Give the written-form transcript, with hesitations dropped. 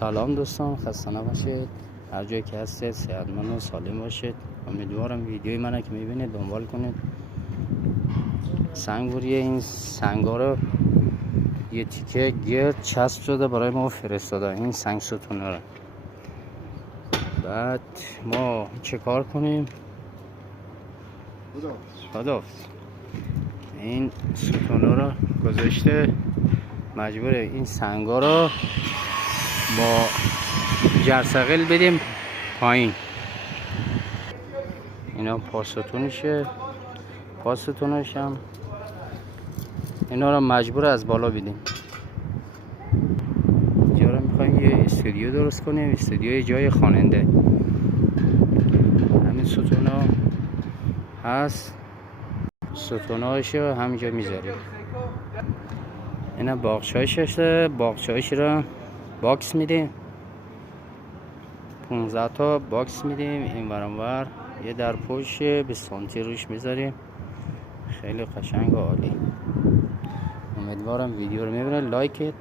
سلام دوستان، خسته نباشید. هر جایی که هستید صحتمند و سالم باشید. امیدوارم ویدیوی منو که میبینید دنبال کنید. سنگوری این سنگا رو یه تیکه گرد چسب شده برای ما فرستاده، این سنگ ستونه رو. بعد ما چه کار کنیم؟ خداحافظ. این ستونه رو گذاشته، مجبور این سنگا رو با جرثقیل بدیم پایین. اینا پاستونشه، پاستونش هم اینا رو مجبور از بالا بدیم. اینجا رو میخوایم یه استودیو درست کنیم، استودیوی جای خواننده. همین ستونا هست، ستوناش رو همینجا میذاریم. اینا باغچه‌اش هسته، باغچه‌اش رو باکس میدیم، 15 تا باکس میدیم این ور اون ور. یه در پشت 20 سانتی روش میذاریم. خیلی قشنگ و عالی. امیدوارم ویدیو رو میبینید، لایک